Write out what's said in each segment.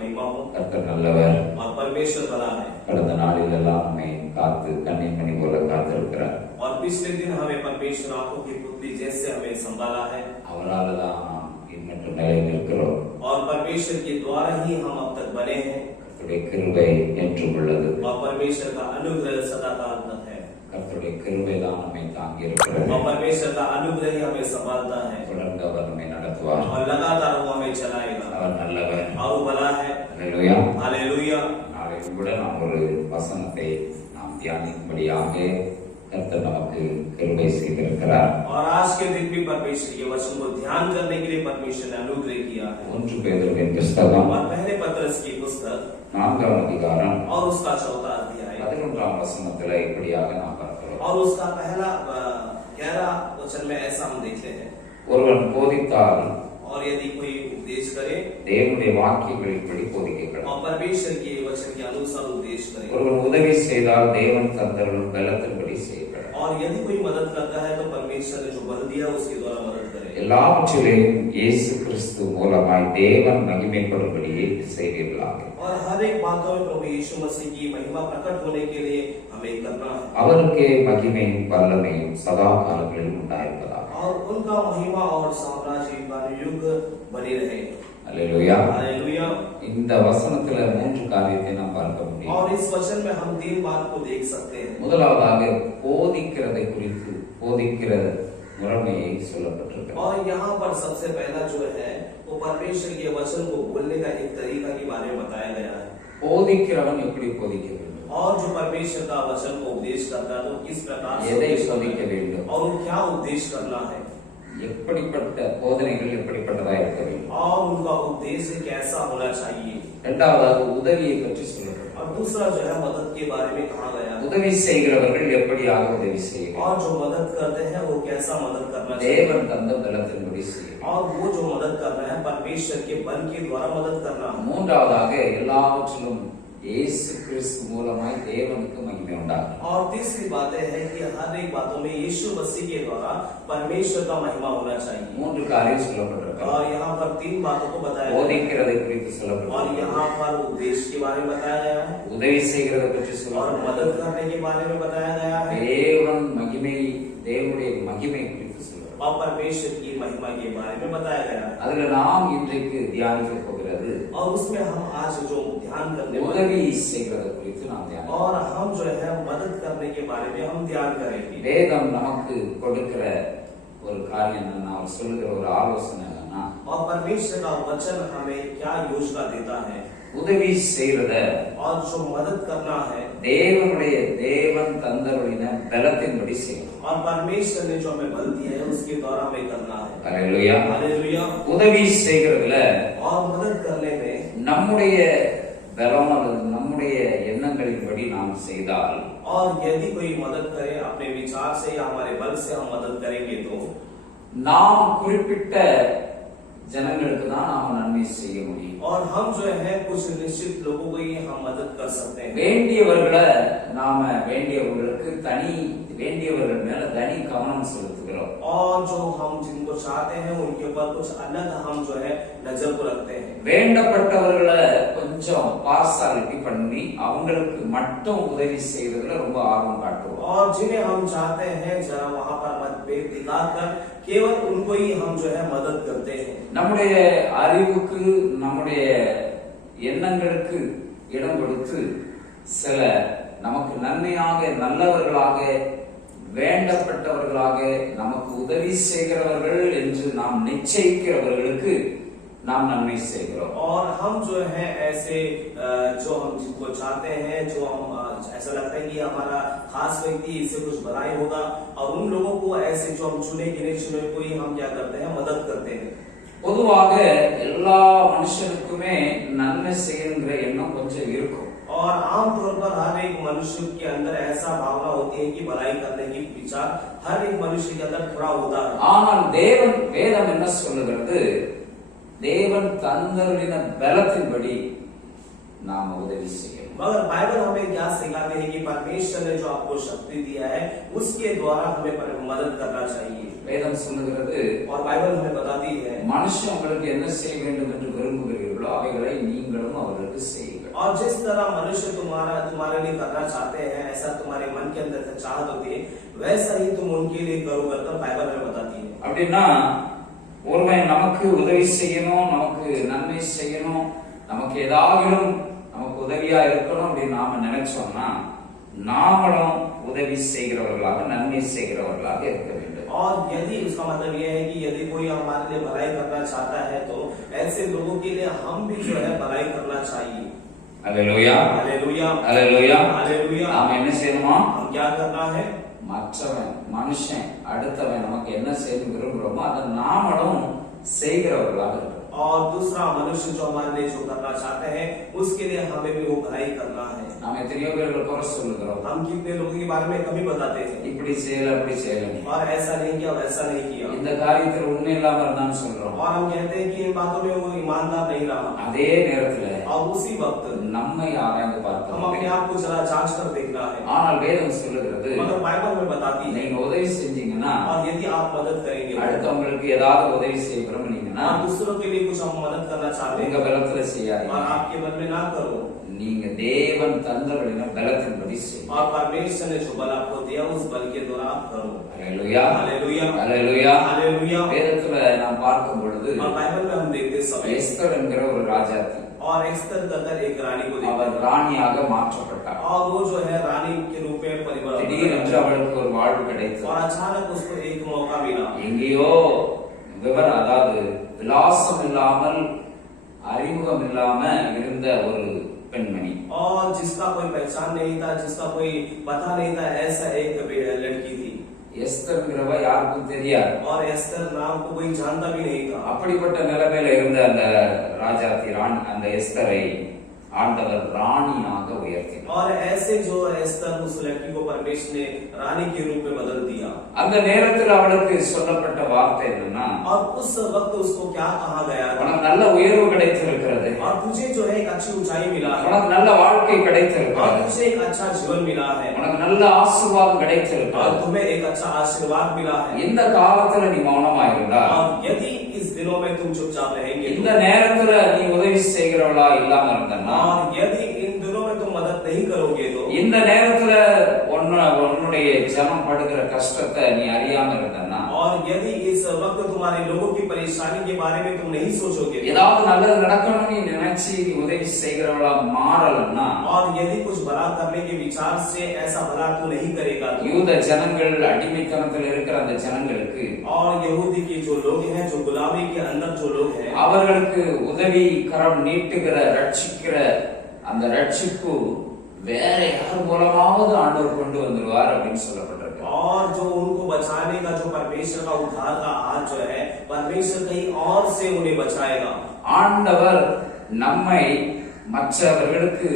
महिमा हो। கர்த்தர் நல்லவர். और परमेश्वर भला है। கடந்த நாளிலெல்லாம் நம்மை காத்து கன்னிமணி போல காத்திருக்கிறார். और पिछले दिन हमें परमेश्वर आंखों की पुतली जैसे हमें संभाला है। அவரால் தான் நாம் இன்னும் நிலையில் இருக்கிறோம். और परमेश्वर के द्वारा ही हम अब तक बने हैं। கர்த்தருடைய கிருபை என்றும் உள்ளது. और परमेश्वर का अनुग्रह सदाकाल तक है। கர்த்தருடைய கிருபை தான் நம்மை தாங்கி இருக்கிறது. और परमेश्वर का अनुग्रह ही हमें संभालता है। தொடர்ந்து அவர் நம்மை நடத்துவார். और लगातार वो हमें चलाएगा। அவர் நல்லவர். और वो भला है। அல்லேலூயா. हालेलुया। நாளை கூட நாம் ஒரு வசனத்தை நாம் தியானிக்கும்படியாக கர்த்தர் நமக்கு கிருபை செய்திருக்கிறார். और आज के दिन भी परमेश्वर के वचन को ध्यान करने के लिए परमेश्वर ने अनुग्रह किया है। 1 பேதுருவின் புத்தகம் और पहले पत्रस की पुस्तक 4 அதிகாரம் और उसका 4 अध्याय 11 வசனத்தில் இப்படியாக நாம் பார்க்கிறோம். और उसका पहला 11 वचन में ऐसा हम देखते हैं। ஒருவன் போதித்தால் और यदि कोई उपदेश करे தேவனுடைய வாக்கியங்களின்படி போதிக்கணும். और परमेश्वर के वचन के अनुसार उपदेश करे। ஒருவன் உதவி செய்தால் தேவன் தந்தருளும் பலத்தின்படி செய்யப்படும். और यदि कोई मदद करता है तो परमेश्वर ने जो बल दिया उसके द्वारा मदद करे। எல்லாவற்றிலும் இயேசு கிறிஸ்து மூலமாய் தேவன் மகிமைப்படும்படியே செய்வீர்களாக. और हर एक बातों में प्रभु यीशु मसीह की महिमा प्रकट होने के लिए हमें करना है। அவருக்கே மகிமையும் வல்லமையும் சதா காலங்களில் உண்டாயிருப்பதாக. और उनका महिमा और साम्राज्य युग बने रहे। அல்லேலூயா. हालेलुया। இந்த வசனத்துல 3 காரியத்தை நாம் பார்க்க முடியும். और इस वचन में हम 3 बात को देख सकते हैं। முதலாவதாக போதிக்கிறதை குறித்து போதிக்கிற முறைமையை சொல்லப்பட்டிருக்கிறது. और यहाँ पर सबसे पहला जो है वो परमेश्वर के वचन को बोलने का एक तरीका के बारे में बताया गया है। போதிக்கிறவன் எப்படி போதிக்க வேண்டும்? और जो परमेश्वर का वचन को उपदेश करता है तो किस प्रकार से எதை उपदेश போதிக்க करना है வேண்டும்? और वो क्या उपदेश करना है எப்படிப்பட்ட போதனைகள் எப்படிப்பட்டதா இருக்க வேண்டும்? और उनका उद्देश्य कैसा होना चाहिए। இரண்டாவதாக உதவியை பற்றி சொல்லப்பட்டிருக்கிறது. और दूसरा जो है मदद के बारे में कहा गया है। உதவி செய்கிறவர்கள் எப்படியாக உதவி செய்ய வேண்டும்? और जो मदद करते हैं वो कैसा मदद करना चाहिए। தேவன் தந்த பலத்தின்படி செய்ய வேண்டும். और वो जो मदद करना है परमेश्वर के बल के द्वारा मदद करना है। மூன்றாவதாக எல்லாவற்றிலும் இயேசு கிறிஸ்து மூலமாய் தேவனுக்கு மகிமை உண்டாகும். और तीसरी बात है कि हर एक बातों में यीशु मसीह के द्वारा परमेश्वर का महिमा होना चाहिए। 3 காரியம் சொல்லப்பட்டிருக்கிறது. और यहाँ पर 3 बातों को बताया गया है। போதிக்கிறதை குறித்து और சொல்லப்பட்டிருக்கிறது. यहाँ पर उपदेश के बारे में बताया गया है உதவி செய்கிறதை பற்றி और சொல்லப்பட்டிருக்கிறது. मदद करने के बारे में बताया गया है தேவனுடைய மகிமை குறித்து சொல்லப்பட்டிருக்கிறது. और परमेश्वर की महिमा के बारे में बताया गया है। அதுல நாம் இன்றைக்கு தியானிக்க போகிறது और उसमें हम आज जो ध्यान करने वाले உதவி செய்கிறதை குறித்து நாம் தியானிக்க. और हम जो है मदद करने के बारे में हम ध्यान करेंगे। வேதம் நமக்கு கொடுக்கிற ஒரு காரியம் என்னன்னா, அவர் சொல்லுகிற ஒரு ஆலோசனை என்னன்னா, और परमेश्वर का वचन हमें क्या योजना देता है உதவி செய்யறத और जो मदद करना है தேவன் தந்தருளின பலத்தின்படி செய்யணும். और परमेश्वर ने जो हमें बल दिया है उसके द्वारा हमें करना है। அல்லேலூயா. हालेलुया। உதவி செய்கிறதுல और मदद करने में நம்முடைய பலம் அல்லது நம்முடைய எண்ணங்களின்படி நாம் செய்தால், और यदि कोई मदद करे अपने विचार से या हमारे बल से हम मदद करेंगे तो நாம் குறிப்பிட்ட ஜனங்களுக்கு தான் நாம் நன்மை செய்ய முடியும். और हम जो है कुछ निश्चित लोगों को ही हम मदद कर सकते हैं। வேண்டியவர்கள் மேல தனி கவனம் செலுத்துகிறோம். और जो हम जिनको चाहते हैं उनके ऊपर कुछ अलग हम जो है नजर को रखते हैं। வேண்டப்பட்டவர்களை கொஞ்சம் பார்சாலிட்டி பண்ணி அவங்களுக்கு மட்டும் உதவி செய்யறதுல ரொம்ப ஆர்வம் காட்டுவோம். और जिन्हें हम चाहते हैं जरा वहां पर मतभेद दिखाकर केवल उनको ही हम जो है मदद करते हैं। நம்முடைய அறிவுக்கு நம்முடைய எண்ணங்களுக்கு இடம் கொடுத்து சில நமக்கு நன்மையாக நல்லவர்களாக வேண்டப்பட்டவர்களாக நமக்கு உதவி செய்கிறவர்கள் என்று நாம் நிச்சயிக்கிறவர்களுக்கு நாம் நன்மை செய்கிறோம். और हम जो है ऐसे जो हम जिनको चाहते हैं जो हम ऐसा लगता है कि हमारा खास व्यक्ति इससे कुछ भलाई होगा और उन लोगों को ऐसे जो हम चुने गिने चुने को ही हम क्या करते हैं मदद करते हैं। பொதுவாக எல்லா மனுஷனுக்குமே நன்மை செய்யணுங்கிற எண்ணம் கொஞ்சம் இருக்கும். और आमतौर पर हर एक मनुष्य के अंदर ऐसा भावना होती है कि भलाई करने की विचार हर एक मनुष्य के अंदर थोड़ा होता है। ஆனால் வேதம் என்ன சொல்லுகிறது? தேவன் தந்தருளின பலத்தின்படி நாம் உதவி செய்யணும். मगर बाइबल हमें क्या सिखाते हैं कि परमेश्वर ने जो आपको शक्ति दिया है उसके द्वारा हमें मदद करना चाहिए। வேதம் சொல்லுகிறது, और बाइबल हमें बताती है மனுஷன் உங்களுக்கு என்ன செய்ய வேண்டும் என்று விரும்புகிறீர்களோ செய்கிறீர்களோ அவைகளை நீங்களும் அவர்களுக்கு செய்யுங்கள். और जिस तरह मनुष्य तुम्हारे लिए करना चाहते हैं, ऐसा तुम्हारे मन के अंदर से चाहत होती है, वैसा ही तुम उनके लिए करो करके बाइबल में बताती है. அப்படின்னா ஒருவன் நமக்கு உதவி செய்யணும், நமக்கு நன்மை செய்யணும், நமக்கு ஏதாவது நமக்கு உதவியா இருக்கணும் அப்படின்னு நாம நினைச்சோம்னா நாமளும் உதவி செய்கிறவர்களாக நன்மை செய்கிறவர்களாக இருக்க வேண்டும். और यदि उसका मतलब यह है कि यदि कोई हमारे लिए भलाई करना चाहता है तो ऐसे लोगों के लिए हम भी जो है भलाई करना चाहिए. அல்லேலூயா, हालेलुया, அல்லேலூயா. हालेलुया. நாம என்ன செய்யணுமா? हम क्या करना है? மற்றவன் மனுஷன் அடுத்தவன் நமக்கு என்ன செய்ய விரும்புகிறோமோ அதை நாமளும் செய்கிறவர்களாக இருக்கணும். और दूसरा मनुष्य जो हमारे लिए जो करना चाहते हैं उसके लिए हमें भी वो भलाई करना है. நாம எத்தனையோ பேர்களை குறை சொல்லுகிறோம். हम कितने लोगों के बारे में कभी बताते थे, இப்படி செய்யல அப்படி செய்யல, और ऐसा नहीं किया वैसा नहीं किया, இந்த காரியத்தில் உண்மை இல்லாம இருந்தான்னு சொல்றோம். और हम कहते हैं कि इन बातों में वो ईमानदार नहीं रहा. அதே நேரத்துல और उसी वक्त நம்மை ஆராய்ந்து हम பார்க்கணும். अपने आप को जरा जांच कर देखना है. ஆனால் வேதம் சொல்லுகிறது मगर बाइबल में बताती है, நீங்க उதவி செஞ்சீங்கன்னா और यदि आप मदद करेंगे அடுத்தவங்களுக்கு ஏதாவது உதவி செய்ய விரும்புனீங்கன்னா और दूसरों के लिए कुछ हम मदद करना चाहते உங்க हैं பலத்துல और செய்யாதீங்க. आपके मन में ना करो, நீங்க தேவன் தந்தவர்களின பலத்தின்படி செய்யுங்க. और परमेश्वर ने जो बल आपको दिया उस बल के द्वारा आप करो. அல்லேலூயா, हालेलुया, அல்லேலூயா. हालेलुया. வேதத்துல நாம் பார்க்கும் பொழுது और बाइबल में हम देखते समय எஸ்தர் என்கிற ஒரு ராஜாத்தி और एस्तर कहकर एक रानी को देखते அவர் हैं, ராணியாக மாற்றப்பட்டார். और वो जो है रानी के रूप में परिवर्तन திடீரென்று அவளுக்கு ஒரு வாழ்வு கிடைத்தது. और अचानक उसको एक मौका मिला. எங்கேயோ விவரம் அதாவது விலாசம் இல்லாமல் அறிமுகம் இல்லாம இருந்த ஒரு பெண்மணி, और जिसका कोई पहचान नहीं था, जिसका कोई पता नहीं था, ऐसा एक लड़की थी. எஸ்தர்ங்கிறவ யாருக்கும் தெரியாது. और एस्तर नाम को कोई जानता भी नहीं था. அப்படிப்பட்ட நிலைமையில இருந்த அந்த ராஜாத்தி ராணி அந்த எஸ்தரை ஆண்டவர் ராணியாக உயர்த்தினார். और ऐसे जो एस्तर उस लड़की को परमेश्वर ने रानी के रूप में बदल दिया. அந்த நேரத்தில் அவளுக்கு சொல்லப்பட்ட வார்த்தை என்னன்னா, और उस वक्त उसको क्या कहा गया था? உனக்கு நல்ல உயர்வு கிடைத்திருக்கிறது, और तुझे जो है एक अच्छी ऊंचाई मिला है, உனக்கு நல்ல வாழ்க்கை और கிடைத்திருக்கிறது, तुझे एक अच्छा जीवन मिला है, உனக்கு நல்ல ஆசீர்வாதம் और கிடைத்திருக்கிறது. तुम्हें एक अच्छा आशीर्वाद मिला है. இந்த காலத்துல நீ மௌனமா இருந்தா, और यदि इस दिनों में तुम चुपचाप रहेंगे, இந்த நேரத்துல நீ உதவி செய்கிறவளா இல்லாம இருந்தன்னா, और यदि इन दिनों में तुम मदद नहीं करोगे तो, இந்த நேரத்துல உன்னுடைய ஜனம் படுகிற கஷ்டத்தை நீ அறியாம இருந்தன்னா, और यदि इस वक्त तुम्हारे लोगों की परेशानी के बारे में तुम नहीं सोचोगे, ஏதாவது நல்லது நடக்கணும்னு நீ நினைச்சு நீ உதவி செய்கிறவளா மாறலன்னா, और यदि कुछ भला करने के विचार से ऐसा भला तू नहीं करेगा तो, யூத ஜனங்கள் அடிமைத்தனத்தில் இருக்கிற அந்த ஜனங்களுக்கு और यहूदी के जो लोग हैं, जो गुलामी के अंदर जो लोग हैं, அவர்களுக்கு உதவி கரம் நீட்டுகிற ரட்சிக்கிற அந்த ரட்சிப்பு வேற யார் மூலமாவது ஆண்டவர் கொண்டு வந்துடுவார் அப்படின்னு சொல்லப்பட்டிருக்கு. और जो उनको बचाने का जो परमेश्वर का उद्धार का हाथ जो है, परमेश्वर कहीं और से उन्हें बचाएगा. ஆண்டவர் நம்மை மற்றவர்களுக்கு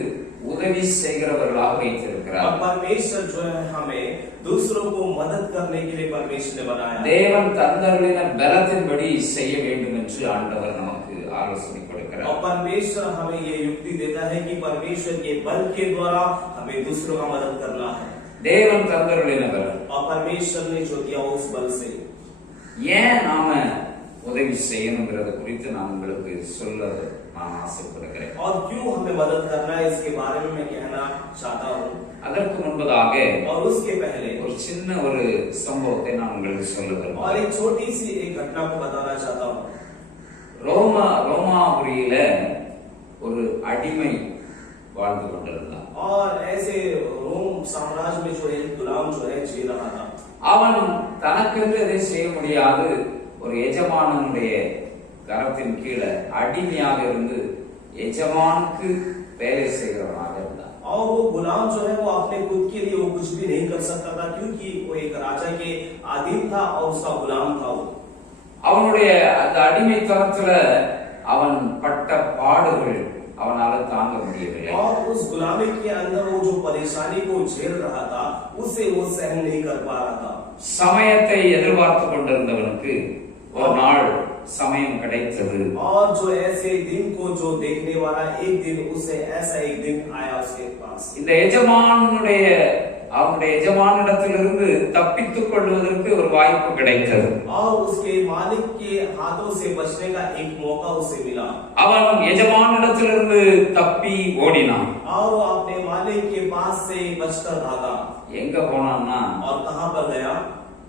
உதவி செய்கிறவர்களாக வைத்திருக்கிறார். और परमेश्वर जो है हमें दूसरों को मदद करने के लिए परमेश्वर ने बनाया. தேவன் தந்தவர்களின பலத்தின்படி செய்ய வேண்டும் என்று ஆண்டவர் நமக்கு ஆலோசனை கொடுக்கிறார். और परमेश्वर हमें ये युक्ति देता है कि परमेश्वर के बल के द्वारा हमें दूसरों का मदद करना है. தேவன் தந்தவர்களின பலம் और परमेश्वर ने जो दिया उस बल से ஏன் நாம உதவி செய்யணுங்கிறது குறித்து நான் உங்களுக்கு சொல்ல நான் ஆசைப்படுகிறேன். और क्यों हमें मदद करना है इसके बारे में मैं कहना चाहता हूँ. அதற்கு முன்பதாக और उसके पहले ஒரு சின்ன ஒரு சம்பவத்தை நான் உங்களுக்கு சொல்லுகிறேன். और एक छोटी सी एक घटना को बताना चाहता हूँ. ரோமாபுரியில ஒரு அடிமை வாழ்ந்து கொண்டிருந்தான். और ऐसे रोम साम्राज्य में जो है गुलाम जो है जी रहा था. அவன் தனக்கென்று எதை செய்ய முடியாது ஒரு எஜமானனுடைய கரத்தின் கீழே அடிமையாக இருந்து எஜமானுக்கு வேலை செய்கிறவனாக இருந்தான். और वो गुलाम जो है वो अपने खुद के लिए वो कुछ भी नहीं कर सकता था, क्योंकि वो एक राजा के अधीन था और उसका गुलाम था. वो அவனுடைய அந்த அடிமைத்தனத்துல அவன் பட்ட பாடுகள் அவனால தாங்க முடியவில்லை. और उस गुलामी के अंदर वो जो परेशानी को झेल रहा था उसे वो सहन नहीं कर पा रहा था. சமயத்தை எதிர்பார்த்து கொண்டிருந்தவனுக்கு ஒரு நாள் சமயம் கிடைத்தது. और जो ऐसे दिन को जो देखने वाला एक दिन, उसे ऐसा एक दिन आया उसके पास. இந்த எஜமானுடைய அவனுடைய எஜமானிடத்திலிருந்து தப்பித்துக் கொள்வதற்கு ஒரு வாய்ப்பு கிடைத்தது. और उसके मालिक के हाथों से बचने का एक मौका उसे मिला. அவன் எஜமானிடத்திலிருந்து தப்பி ஓடினான். और वो अपने मालिक के पास से बचकर भागा. எங்க போனான்னா, और कहां पर गया?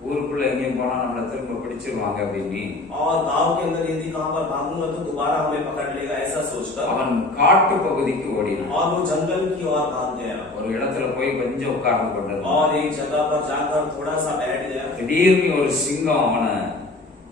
ஊருக்குள்ள எங்கேயும் போனா நம்மள திரும்ப பிடிச்சிருவாங்க அப்படின்னு. और गांव के अंदर यदि कहां पर भागूंगा तो दोबारा हमें पकड़ लेगा ऐसा सोचकर அவன் காட்டு பகுதிக்கு ஓடினான். और वो जंगल की ओर भाग गया. ஒரு இடத்துல போய் கொஞ்சம் உட்கார்ந்து கொண்டிருந்தான். और एक जगह पर जाकर थोड़ा सा बैठ गया. திடீர்னு ஒரு சிங்கம்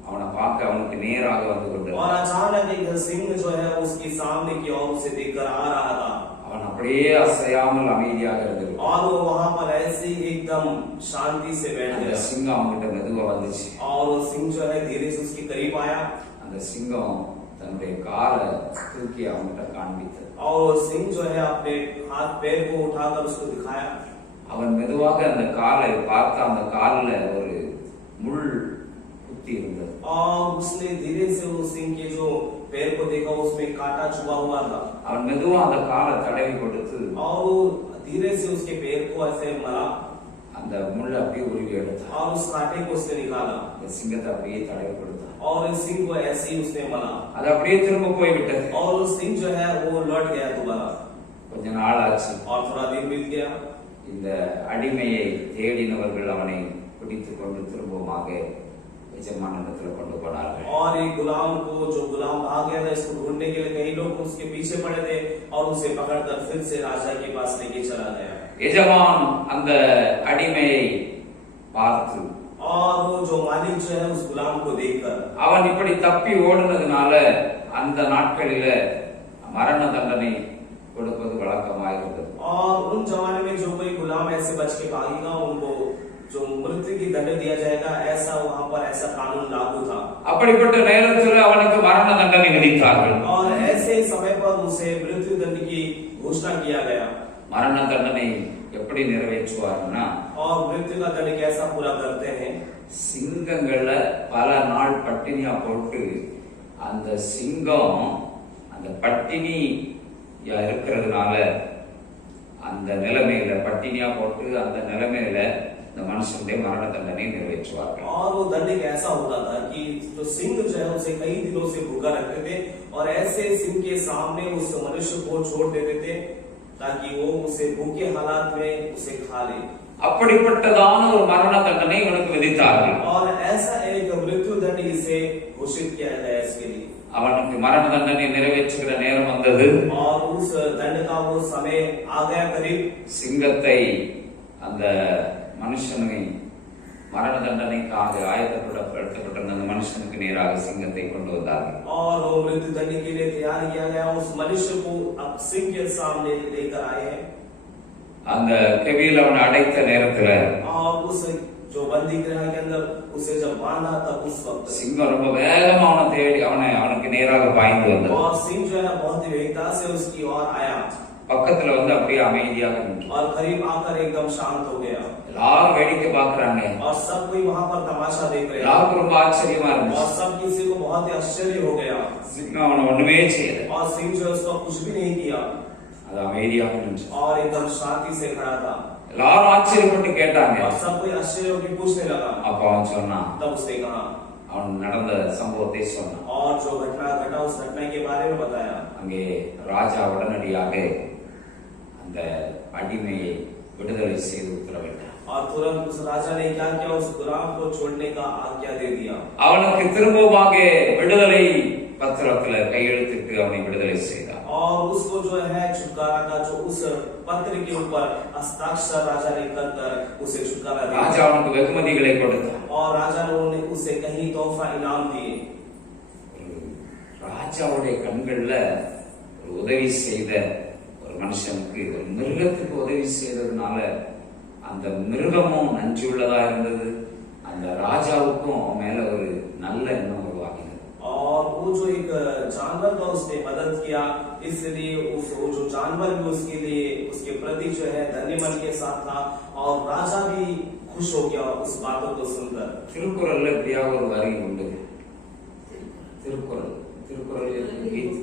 அவனை பார்க்க அவனுக்கு நேராக வந்து கொண்டிருந்தான். और अचानक एक सिंह जो है उसके सामने की ओर उसे देखकर आ रहा था. அவன் அப்படியே அசையாமல் அமைதியாக இருந்தான். और वो वहां पर ऐसे एकदम शांति से बैठ அந்த गया. சிங்கம் அவன்கிட்ட மெதுவா வந்துச்சு. और वो सिंह जो है धीरे से उसके करीब आया. அந்த சிங்கம் தன்னுடைய காலை தூக்கி அவன்கிட்ட காண்பித்தது. और वो सिंह जो है अपने हाथ पैर को उठाकर उसको दिखाया. அவன் மெதுவாக அந்த காலை பார்த்த அந்த காலில் ஒரு முள் குத்தி இருந்தது. और उसने धीरे से वो सिंह के जो पैर को देखा उसमें कांटा चुभा हुआ था. அவன் மெதுவா அந்த காலை தடவி கொடுத்து और वो धीरे से उसके पैर को ऐसे मरा. அந்த முள்ள அப்படியே உருவி எடுத்தான். और उस कांटे को उसने निकाला. அந்த सिंगத்தை அப்படியே தடவி கொடுத்தான். और इस सिंह को ऐसे ही उसने मरा. அது அப்படியே திரும்ப போய் விட்டது. और वो सिंह जो है वो लौट गया दोबारा. கொஞ்ச நாள் ஆச்சு. और थोड़ा दिन बीत गया. இந்த அடிமையை தேடினவர்கள் அவனை பிடித்துக் கொண்டு திரும்பமாக यजमानिடத்துல கொண்டு போனார்கள். और एक गुलाम को जो गुलाम भाग गया था इसको ढूंढने के लिए कई लोग उसके पीछे पड़े थे और उसे पकड़कर फिर से राजा के पास लेके चला गया. எஜமான் அந்த அடிமையை பார்த்து और वो जो मालिक जो है उस गुलाम को देखकर அவன் இப்படி தப்பி ஓடுனதுனால அந்த நாட்களில மரண தண்டனை கொடுப்பது வழக்கமாக இருந்தது. और उन जमाने में जो कोई गुलाम ऐसे बच के भागेगा उनको जो मृत्यु की दंड दिया जाएगा ऐसा वहां पर ऐसा कानून लागू था. அப்படிப்பட்ட நேரத்தில் அவனுக்கு மரண தண்டனை விதித்தார்கள். और ऐसे समय पर उसे मृत्यु दंड की घोषणा किया गया. மரண தண்டனை எப்படி நிறைவேற்றுவார்னா, और मृत्यु का दंड कैसा पूरा करते हैं? சிங்கங்களை பல நாள் பட்டினியா போட்டு அந்த சிங்கம் அந்த பட்டினி இருக்கிறதுனால அந்த நிலைமையில பட்டினியா போட்டு அந்த நிலைமையில இந்த மனுஷனுடைய மரண தண்டனை நிறைவேற்றுவார்கள். और वो दंड कैसा होता था कि जो सिंह जो है उसे कई दिनों से भूखा रखते थे और ऐसे सिंह के सामने उस मनुष्य को छोड़ देते थे ताकि वो उसे भूखे हालात में उसे खा ले. அப்படிப்பட்டதான ஒரு மரண தண்டனை இவனுக்கு விதித்தார்கள். और ऐसा एक मृत्यु दंड इसे घोषित किया गया इसके लिए. அவனுக்கு மரண தண்டனை நிறைவேற்றுகிற நேரம் வந்தது. और उस दंड का वो समय आ गया करीब. சிங்கத்தை அந்த மனுஷனை மரண தண்டனைக்காக ஆயத்தப்படுத்தப்பட்ட அந்த மனுஷனுக்கு நேராக சிங்கத்தை கொண்டு வந்தார்கள். और वो मृत्यु दंड के लिए तैयार किया गया उस मनुष्य को अब सिंह के सामने लेकर आए हैं. அந்த கெபியில் அவனை அடைத்த நேரத்துல और उस जो बंदी गृह के अंदर उसे जब बांधा तब उस वक्त சிங்கம் ரொம்ப வேகமா அவனை தேடி அவனுக்கு நேராக பாய்ந்து வந்தது. और सिंह जो है बहुत ही वेगता से उसकी ओर आया பக்கத்துல வந்து அப்படியே அமைதியாக நின்று और करीब आकर एकदम शांत हो गया. எல்லாரும் வேடிக்கை பார்க்கறாங்க. और सब कोई वहां पर तमाशा देख रहे हैं. எல்லாருக்கும் ரொம்ப ஆச்சரியமா और இருந்துச்சு. सब किसी को बहुत ही आश्चर्य हो गया. சிங்கம் அவனை ஒண்ணுமே செய்யல. और सिंह जो है उसका कुछ भी नहीं किया அது அமைதியாக நின்று और एकदम शांति से खड़ा था. எல்லாரும் ஆச்சரியப்பட்டு கேட்டாங்க. और सब कोई आश्चर्य होकर पूछने लगा. அப்ப அவன் சொன்னான், तब उसने कहा அவன் நடந்த சம்பவத்தை சொன்னான். और जो घटना घटा उस घटना के बारे में बताया. அங்கே ராஜா உடனடியாக அந்த அடிமையை விடுதலை செய்து உத்தரவிட்டார். और तुरंत उस राजा ने क्या किया? उस गुलाम को छोड़ने का आज्ञा दे दिया. அவனுக்கு திரும்பமாக விடுதலை பத்திரத்துல கையெழுத்திட்டு அவனை விடுதலை செய்தார். और उसको जो है छुटकारा का जो उस पत्र के ऊपर हस्ताक्षर राजा ने कर उसे छुटकारा दिया. ராஜா அவனுக்கு வெகுமதிகளை கொடுத்தார். और राजा ने उसे कहीं तोहफा इनाम दिए. ராஜாவுடைய கண்கள்ல ஒரு உதவி செய்த ஒரு மனுஷனுக்கு ஒரு மிருகத்துக்கு உதவி செய்ததுனால அந்த மிருகமும் நன்றி உள்ளதா இருந்தது. அந்த ராஜாவுக்கும் அவன் மேல ஒரு நல்ல எண்ணம் உருவாகினது. और वो जो एक जानवर का उसने मदद किया इसलिए वो जो जानवर भी उसके लिए उसके प्रति जो है धन्य मन के साथ था और राजा भी खुश हो गया उस बातों को सुनकर. திருக்குறள்ல இப்படியா ஒரு வரி உண்டு. திருக்குறள் गीत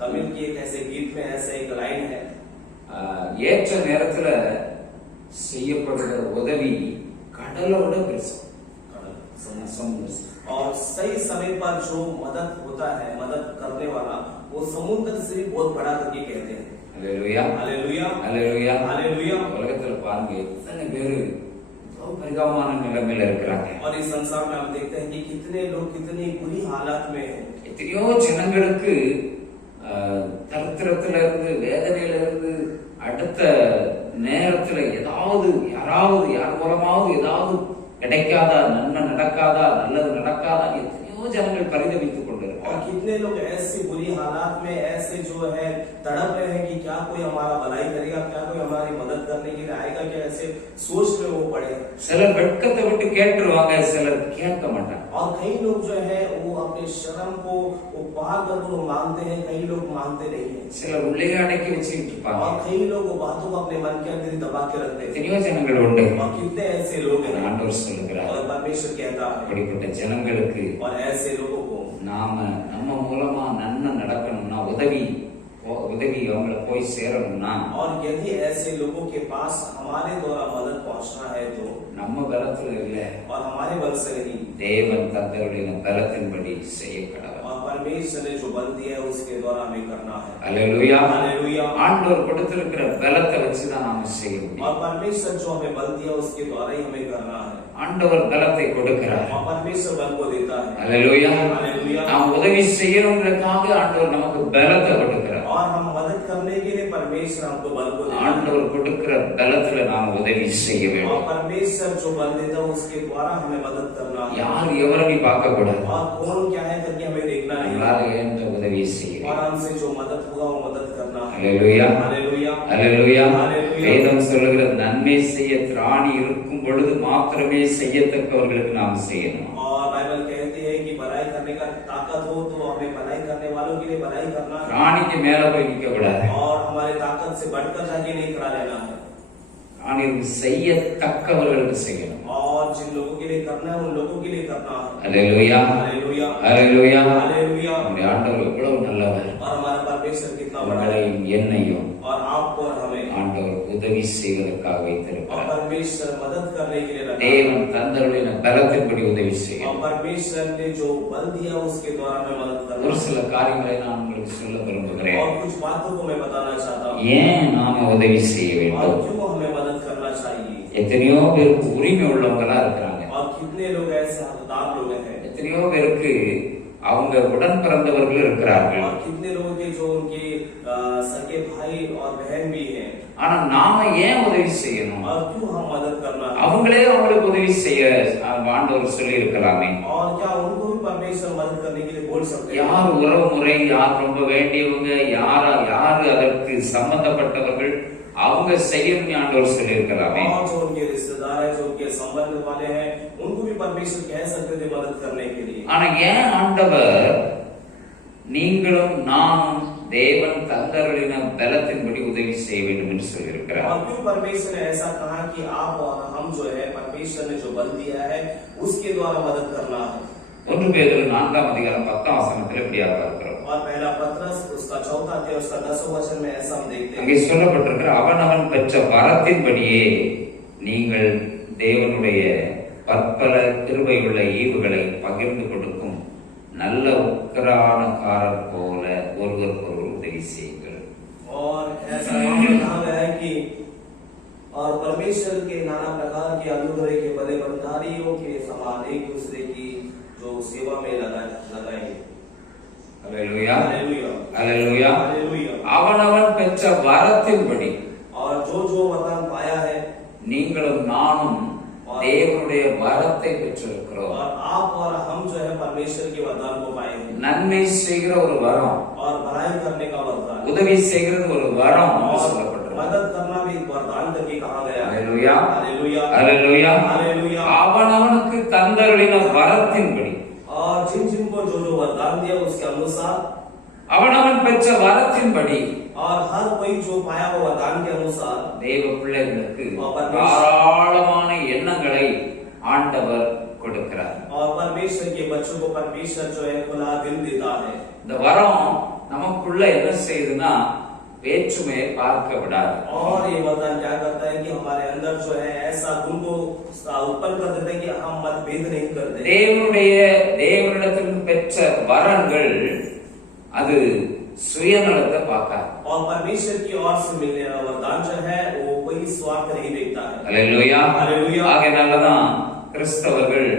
तमिल की एक ऐसे गीत में ऐसे एक लाइन है. ஏற்ற நேரத்துல செய்யப்படுகிற உதவி கடலோட பெருசு. और सही समय पर जो मदद होता है, मदद करने वाला, वो समुद्र से भी बहुत बड़ा करके कहते हैं। Hallelujah, hallelujah, hallelujah, hallelujah. உலகத்துல பாருங்க எத்தனை பேரு பரிதாபமான நிலைமையில இருக்கிறாங்க. और इस संसार में हम देखते हैं कि कितने लोग कितनी बुरी हालत में हैं। எத்தனையோ ஜனங்களுக்கு தரித்திரத்துல இருந்து வேதனையில இருந்து அடுத்த நேரத்துல ஏதாவது யார் மூலமாவது ஏதாவது கிடைக்காதா, நன்மை நடக்காதா, நல்லது நடக்காதா, எத்தனையோ ஜனங்கள் பரிதபித்துக் கொண்டிருக்கிறார். और कितने लोग ऐसी बुरी हालात में ऐसे जो है तड़प रहे हैं कि क्या कोई हमारा भलाई करेगा, क्या कोई हमारी मदद करने के लिए आएगा, क्या ऐसे सोच में वो पड़े। சிலர் வெட்கத்தை விட்டு கேட்டுருவாங்க, சிலர் கேட்க மாட்டாங்க. और कई लोग जो है वो अपने शर्म को वो पार कर वो मांगते हैं, कई लोग मांगते नहीं है। சிலர் உள்ளே அடக்கி வச்சுக்கிட்டு இருப்பாங்க. और कई लोग वो बातों को अपने मन के अंदर दबा के रखते हैं। எத்தனையோ ஜனங்கள் உண்டு. और कितने ऐसे लोग हैं, ஆண்டவர் சொல்லுகிறார், और परमेश्वर कहता है அப்படிப்பட்ட ஜனங்களுக்கு और ऐसे लोगों को நம்ம மூலமா நன்மை நடக்கணும்னா உதவி அவங்கள போய் சேரணும்னா, और यदि ऐसे लोगों के पास हमारे द्वारा मदद पहुंचना है तो நம்ம பலத்துல இல்ல, और हमारे बल से नहीं, தேவன் தந்தருடைய பலத்தின்படி செய்ய கடவுள். और परमेश्वर ने जो बल दिया है उसके द्वारा हमें करना है। Hallelujah, hallelujah. ஆண்டவர் கொடுத்திருக்கிற பலத்தை வச்சுதான் நாம செய்ய முடியும். और परमेश्वर जो हमें बल दिया उसके द्वारा ही हमें करना है। ஆண்டவர் பலத்தை கொடுக்கிறார். और परमेश्वर बल को देता है। Hallelujah, hallelujah. நாம் உதவி செய்யணும்ன்றதுக்காக ஆண்டவர் நமக்கு பலத்தை கொடுக்கிறார். और हम मदद करने के लिए परमेश्वर हमको बल को देता है। ஆண்டவர் கொடுக்கிற பலத்துல நாம் உதவி செய்ய और வேண்டும். परमेश्वर जो बल देता है उसके द्वारा हमें मदद करना है। யார் எவரையும் பார்க்க கூடாது. और कौन क्या है करके हमें देखना नहीं, நம்மளால எந்த உதவி செய்ய. और हमसे जो मदद होगा वो मदद करना है। Hallelujah, hallelujah, hallelujah. हालेलुया। வேதம் சொல்லுகிற நன்மை செய்ய திராணி இருக்கும் பொழுது மாத்திரமே செய்யத்தக்கவர்களுக்கு நாம் செய்யணும். और बाइबल कहती है कि भलाई करने का ताकत हो तो हमें भलाई करने वालों के लिए भलाई करना है। திராணிக்கு மேல போய் நிக்க கூடாது. और हमारे ताकत से बढ़कर जाके नहीं खड़ा रहना है। திராணி செய்யத்தக்கவர்களுக்கு செய்யணும். और जिन लोगों के लिए करना है उन लोगों के लिए करना है। Hallelujah, hallelujah, hallelujah. हालेलुया। நம்முடைய ஆண்டவர் எவ்வளவு நல்லவர். और हमारा परमेश्वर कितना बड़ा है। உங்களையும் என்னையும் और आपको और हमें ஆண்டவர் உதவி செய்வதற்காக और வைத்திருக்கிறார். परमेश्वर मदद करने के लिए रखा है। தேவன் தந்தருடைய பலத்தின்படி உதவி और செய்யும். परमेश्वर ने जो बल दिया उसके द्वारा हमें मदद करना ஒரு है। சில காரியங்களை நான் உங்களுக்கு சொல்ல விரும்புகிறேன். और कुछ बातों को मैं बताना चाहता हूँ। ஏன் நாம உதவி செய்ய और வேண்டும். क्यों हमें मदद करना चाहिए। எத்தனையோ பேருக்கு உரிமை உள்ளவங்களா இருக்கிறாங்க. और कितने लोग ऐसे हकदार लोग हैं। எத்தனையோ பேருக்கு அவங்க உடன் பிறந்தவர்கள் இருக்கிறார்கள். और कितने लोगों के जो उनके सगे भाई और बहन भी हैं। ஆனா நாம ஏன் உதவி செய்யணும். और क्यों हम मदद करना है। அவங்களே அவங்களுக்கு உதவி செய்ய ஆண்டவர் சொல்லி இருக்கலாமே. और क्या उनको भी परमेश्वर मदद करने के लिए बोल सकते हैं। யார் உறவு முறை, யார் ரொம்ப வேண்டியவங்க, யாரு அதற்கு சம்பந்தப்பட்டவர்கள் அவங்க செய்யணும் ஆண்டவர் சொல்லி இருக்கலாமே. और जो उनके रिश्तेदार है, जो उनके संबंध वाले हैं, उनको भी परमेश्वर कह सकते थे मदद करने के लिए। ஆனா ஏன் ஆண்டவர் நீங்களும் நானும் தேவன் தந்தருளின பலத்தின்படி உதவி செய்ய வேண்டும் என்று சொல்லியிருக்கிறார். और क्यों परमेश्वर ने ऐसा कहा कि आप और हम जो है परमेश्वर ने जो बल दिया है उसके द्वारा मदद करना है। 1 பேதுரு 4 அதிகாரம் 10 வசனத்தில் இப்படியாக பார்க்கிறோம். और पहला पत्रस उसका 4 अध्याय उसका 10 वचन में ऐसा हम देखते हैं। அங்கே சொல்லப்பட்டிருக்கிற அவனவன் பெற்ற வரத்தின்படியே நீங்கள் தேவனுடைய பற்பல கிருபையுள்ள ஈவுகளை பகிர்ந்து கொடுக்கும் நல்ல உக்கிரானக்காரர் போல ஒருவருக்கொருவர் உதவி செய்யுங்கள். और ऐसा कहा गया है कि और परमेश्वर के नाना प्रकार के अनुग्रह के बड़े भंडारियों के समान एक दूसरे की जो सेवा में लगाए। Hallelujah, hallelujah, hallelujah. हालेलुया। அவனவன் பெற்ற வரத்தின்படி और जो वरदान पाया है நீங்களும் நானும் தேவனுடைய வரத்தை பெற்றிருக்கிறோம். और आप और हम जो है परमेश्वर के वरदान को पाए हैं। நன்மை செய்கிற ஒரு வரம், और भलाई करने का वरदान, உதவி செய்கிறது ஒரு வரம் என்று और சொல்லப்பட்டிருக்கு. मदद करना भी एक वरदान करके कहा गया है। Hallelujah, hallelujah, hallelujah. हालेलुया। அவனவனுக்கு தந்தருளின வரத்தின்படி और जिन को जो वरदान दिया उसके अनुसार, அவனவன் பெற்ற வரத்தின்படி और हर कोई जो पाया वो वरदान के अनुसार தேவ பிள்ளைகளுக்கு தாராளமான எண்ணங்களை ஆண்டவர் கொடுக்கிறார். और परमेश्वर के बच्चों को परमेश्वर जो है खुला दिल देता है। இந்த வரம் நமக்குள்ள என்ன செய்யுதுன்னா வேற்றுமையை பார்க்க விடாது. और ये वरदान क्या करता है कि हमारे अंदर जो है ऐसा गुण को उत्पन्न कर देता है कि हम मतभेद नहीं करते। தேவனிடத்திலிருந்து பெற்ற வரங்கள் அது சுயநலத்தை பார்க்காது. और परमेश्वर की ओर से मिलने वाला वरदान जो है वो कोई स्वार्थ नहीं देखता है। Hallelujah hallelujah. ஆகையாலதான் கிறிஸ்தவர்கள்